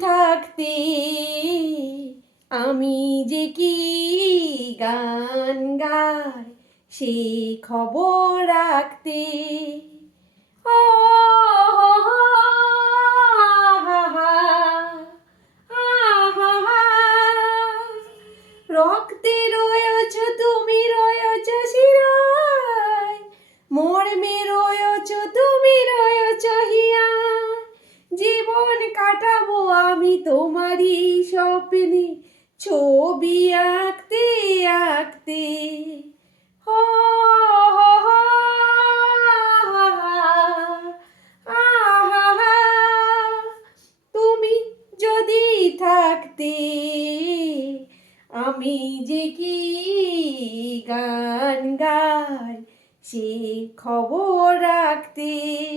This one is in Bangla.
থাকতে আমি যে কি গান গাই সে খবর রাখতে। ও হো হো, আহা হা, আহা হা। রক্তে রয়েছ তুমি, রয়েছ শিরায়, মর্মে রয়েছ তুমি, রয়েছ হিয়ায়। জীবন কাটাবো আমি তোমারই স্বপ্নে, ছবি আঁকতে আঁকতে। হো হো হো, আহা হা। তুমি যদি থাকতে আমি যে কি গান গাই সে খবর রাখতে।